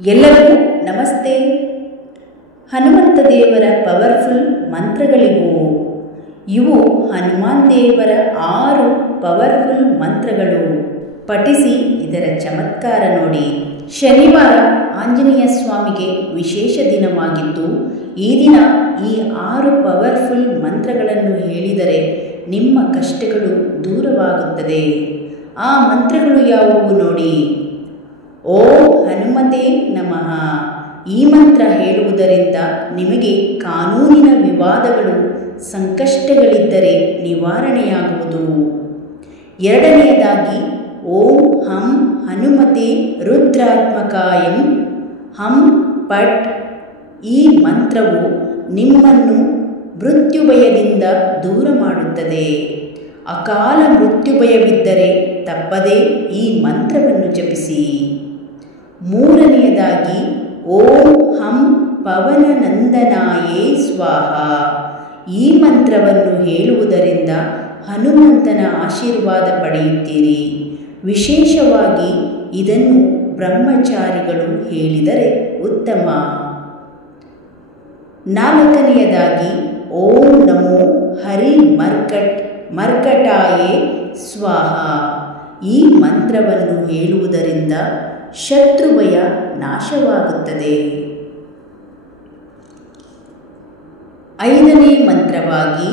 ಎಲ್ಲರಿಗೂ ನಮಸ್ತೆ. ಹನುಮಂತ ದೇವರ ಪವರ್ಫುಲ್ ಮಂತ್ರಗಳಿವು. ಇವು ಹನುಮಾನ್ ದೇವರ 6 ಪವರ್ಫುಲ್ ಮಂತ್ರಗಳು. ಪಠಿಸಿ ಇದರ ಚಮತ್ಕಾರ ನೋಡಿ. ಶನಿವಾರ ಆಂಜನೇಯ ಸ್ವಾಮಿಗೆ ವಿಶೇಷ ದಿನವಾಗಿದ್ದು, ಈ ದಿನ ಈ 6 ಪವರ್ಫುಲ್ ಮಂತ್ರಗಳನ್ನು ಹೇಳಿದರೆ ನಿಮ್ಮ ಕಷ್ಟಗಳು ದೂರವಾಗುತ್ತದೆ. ಆ ಮಂತ್ರಗಳು ಯಾವುವು ನೋಡಿ. ಓಂ ಹನುಮತೆ ನಮಃ. ಈ ಮಂತ್ರ ಹೇಳುವುದರಿಂದ ನಿಮಗೆ ಕಾನೂನಿನ ವಿವಾದಗಳು, ಸಂಕಷ್ಟಗಳಿದ್ದರೆ ನಿವಾರಣೆಯಾಗುವುದು. ಎರಡನೆಯದಾಗಿ ಓಂ ಹಂ ಹನುಮತೆ ರುದ್ರಾತ್ಮಕಾಯಂ ಹಂ ಪಟ್. ಈ ಮಂತ್ರವು ನಿಮ್ಮನ್ನು ಮೃತ್ಯುಭಯದಿಂದ ದೂರ ಮಾಡುತ್ತದೆ. ಅಕಾಲ ಮೃತ್ಯುಭಯವಿದ್ದರೆ ತಪ್ಪದೇ ಈ ಮಂತ್ರವನ್ನು ಜಪಿಸಿ. ಮೂರನೆಯದಾಗಿ ಓಂ ಹಂ ಪವನನಂದನಾಯೇ ಸ್ವಾಹ. ಈ ಮಂತ್ರವನ್ನು ಹೇಳುವುದರಿಂದ ಹನುಮಂತನ ಆಶೀರ್ವಾದ ಪಡೆಯುತ್ತೀರಿ. ವಿಶೇಷವಾಗಿ ಇದನ್ನು ಬ್ರಹ್ಮಚಾರಿಗಳು ಹೇಳಿದರೆ ಉತ್ತಮ. ನಾಲ್ಕನೆಯದಾಗಿ ಓಂ ನಮೋ ಹರಿ ಮರ್ಕಟಾಯೇ ಸ್ವಾಹ. ಈ ಮಂತ್ರವನ್ನು ಹೇಳುವುದರಿಂದ ಶತ್ರುಭಯ ನಾಶವಾಗುತ್ತದೆ. ಐದನೇ ಮಂತ್ರವಾಗಿ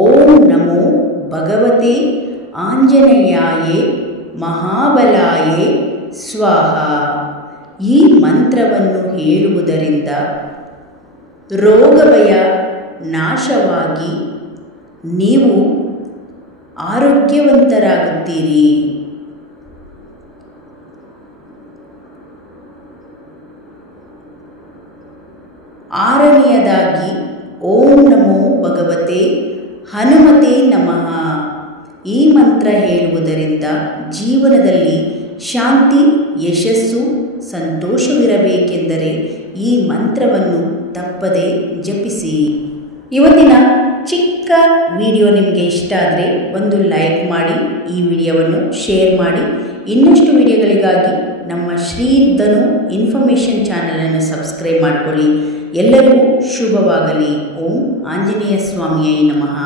ಓಂ ನಮೋ ಭಗವತೆ ಆಂಜನೇಯಾಯೇ ಮಹಾಬಲಾಯೇ ಸ್ವಾಹ. ಈ ಮಂತ್ರವನ್ನು ಹೇಳುವುದರಿಂದ ರೋಗಭಯ ನಾಶವಾಗಿ ನೀವು ಆರೋಗ್ಯವಂತರಾಗುತ್ತೀರಿ. ಆರನೆಯದಾಗಿ ಓಂ ನಮೋ ಭಗವತೆ ಹನುಮತೆ ನಮಃ. ಈ ಮಂತ್ರ ಹೇಳುವುದರಿಂದ ಜೀವನದಲ್ಲಿ ಶಾಂತಿ, ಯಶಸ್ಸು, ಸಂತೋಷವಿರಬೇಕೆಂದರೆ ಈ ಮಂತ್ರವನ್ನು ತಪ್ಪದೆ ಜಪಿಸಿ. ಇವತ್ತಿನ ಚಿಕ್ಕ ವಿಡಿಯೋ ನಿಮಗೆ ಇಷ್ಟ ಆದರೆ ಒಂದು ಲೈಕ್ ಮಾಡಿ, ಈ ವಿಡಿಯೋವನ್ನು ಶೇರ್ ಮಾಡಿ. ಇನ್ನಷ್ಟು ವಿಡಿಯೋಗಳಿಗಾಗಿ ನಮ್ಮ ಶ್ರೀ ಧನು ಇನ್ಫಾರ್ಮೇಷನ್ ಚಾನಲನ್ನು ಸಬ್ಸ್ಕ್ರೈಬ್ ಮಾಡಿಕೊಳ್ಳಿ. ಎಲ್ಲರಿಗೂ ಶುಭವಾಗಲಿ. ಓಂ ಆಂಜನೇಯ ಸ್ವಾಮಿಯೇ ನಮಃ.